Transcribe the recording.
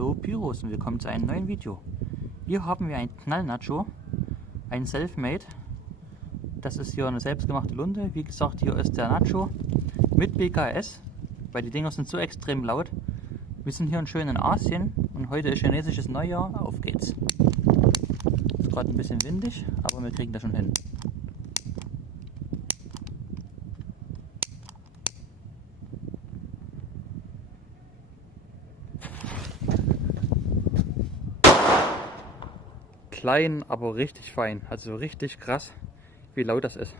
Hallo Pyros und willkommen zu einem neuen Video. Hier haben wir ein Knall-Nacho, ein Selfmade. Das ist hier eine selbstgemachte Lunte. Wie gesagt, hier ist der Nacho mit BKS, weil die Dinger sind so extrem laut. Wir sind hier schön in Asien und heute ist chinesisches Neujahr. Auf geht's. Ist gerade ein bisschen windig, aber wir kriegen das schon hin. Klein, aber richtig fein, also richtig krass, wie laut das ist.